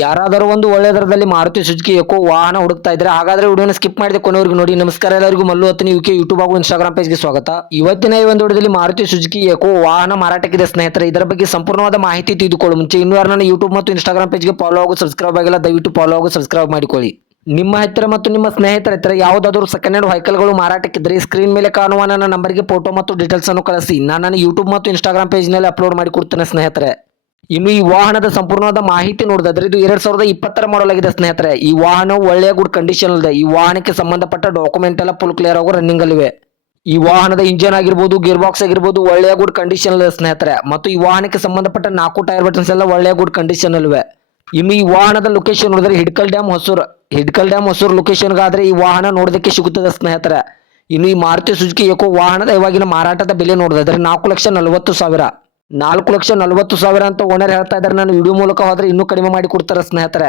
ಯಾರಾದರೂ ಒಂದು ಒಳ್ಳೆ ದರದಲ್ಲಿ ಮಾರುತಿ ಸುಜುಕಿ ಎಕೋ ವಾಹನ ಹುಡುಕ್ತಾ ಇದ್ರೆ ಹಾಗಾದ್ರೆ ವಿಡಿಯೋನ ಸ್ಕಿಪ್ ಮಾಡಿದೆ ಕೊನೆವರೆಗೂ ನೋಡಿ. ನಮಸ್ಕಾರ ಎಲ್ಲರಿಗೂ, ಮಲ್ಲು ಹತ್ತನಿ ಯುಕೆ ಯೂಟ್ಯೂಬ್ ಹಾಗೂ ಇನ್ಸ್ಟಾಗ್ರಾಮ್ ಪೇಜ್ಗೆ ಸ್ವಾಗತ. ಇವತ್ತಿನ ಈ ಒಂದು ವಿಡಿಯೋದಲ್ಲಿ ಮಾರುತಿ ಸುಜುಕಿ ಎಕೋ ವಾಹನ ಮಾರಾಟಕ್ಕಿದೆ ಸ್ನೇಹಿತರೆ. ಇದರ ಬಗ್ಗೆ ಸಂಪೂರ್ಣವಾದ ಮಾಹಿತಿ ತಿಳಿದುಕೊಳ್ಳುವ ಮುಂಚೆ ಇನ್ನೂ ಯಾರು ನನ್ನ ಯೂಟ್ಯೂಬ್ ಮತ್ತು ಇನ್ಸ್ಟಾಗ್ರಾಮ್ ಪೇಜ್ಗೆ ಫಾಲೋ ಹಾಗೂ ಸಬ್ಸ್ಕ್ರೈಬ್ ಆಗಿಲ್ಲ, ದಯವಿಟ್ಟು ಫಾಲೋ ಹಾಗೂ ಸಬ್ಸ್ಕ್ರೈಬ್ ಮಾಡಿಕೊಳ್ಳಿ. ನಿಮ್ಮ ಹತ್ತಿರ ಮತ್ತು ನಿಮ್ಮ ಸ್ನೇಹಿತರ ಹತ್ತಿರ ಯಾವುದಾದರೂ ಸೆಕೆಂಡ್ ಹ್ಯಾಂಡ್ ವೆಹಿಕಲ್ಗಳು ಮಾರಾಟಕ್ಕಿದ್ರೆ ಸ್ಕ್ರೀನ್ ಮೇಲೆ ಕಾಣುವ ನನ್ನ ನಂಬರ್ಗೆ ಫೋಟೋ ಮತ್ತು ಡೀಟೇಲ್ಸ್ ಅನ್ನು ಕಳಿಸಿ. ನಾನು ನನ್ನ ಯೂಟ್ಯೂಬ್ ಮತ್ತು ಇನ್ಸ್ಟಾಗ್ರಾಮ್ ಪೇಜ್ನಲ್ಲಿ ಅಪ್ಲೋಡ್ ಮಾಡಿ ಕೊಡ್ತೇನೆ ಸ್ನೇಹಿತರೆ. ಇನ್ನು ಈ ವಾಹನದ ಸಂಪೂರ್ಣವಾದ ಮಾಹಿತಿ ನೋಡಿದ್ರೆ ಇದು 2020 ಮಾಡಲ್ ಆಗಿದೆ ಸ್ನೇಹಿತರೆ. ಈ ವಾಹನವು ಒಳ್ಳೆಯ ಗುಡ್ ಕಂಡೀಷನ್ ಇದೆ. ಈ ವಾಹನಕ್ಕೆ ಸಂಬಂಧಪಟ್ಟ ಡಾಕ್ಯುಮೆಂಟ್ ಎಲ್ಲ ಫುಲ್ ಕ್ಲಿಯರ್ ಆಗೋ ರನ್ನಿಂಗ್ ಅಲ್ಲಿವೆ. ಈ ವಾಹನದ ಇಂಜಿನ್ ಆಗಿರ್ಬೋದು, ಗೇರ್ ಬಾಕ್ಸ್ ಆಗಿರ್ಬೋದು ಒಳ್ಳೆಯ ಗುಡ್ ಕಂಡೀಷನ್ ಇದೆ ಸ್ನೇಹಿತರೆ. ಮತ್ತು ಈ ವಾಹನಕ್ಕೆ ಸಂಬಂಧಪಟ್ಟ 4 ಟೈರ್ ಬಟನ್ಸ್ ಎಲ್ಲ ಒಳ್ಳೆಯ ಗುಡ್ ಕಂಡೀಷನ್ ಅಲ್ಲಿವೆ. ಇನ್ನು ಈ ವಾಹನದ ಲೊಕೇಶನ್ ನೋಡಿದ್ರೆ ಹಿಡ್ಕಲ್ ಡ್ಯಾಮ್ ಹೊಸೂರು ಲೊಕೇಶನ್ಗಾದ್ರೆ ಈ ವಾಹನ ನೋಡೋದಕ್ಕೆ ಸಿಗುತ್ತದೆ ಸ್ನೇಹಿತರೆ. ಇನ್ನು ಈ ಮಾರುತಿ ಸುಜುಕಿ ಎಕೋ ವಾಹನದ ಇವಾಗಿನ ಮಾರಾಟದ ಬೆಲೆ ನೋಡಿದ್ರೆ 4,40,000 ಅಂತ ಓನರ್ ಹೇಳ್ತಾ ಇದ್ದಾರೆ. ನಾನು ವಿಡಿಯೋ ಮೂಲಕ ಹೋದ್ರೆ ಇನ್ನೂ ಕಡಿಮೆ ಮಾಡಿ ಕೊಡ್ತಾರೆ ಸ್ನೇಹಿತರೆ.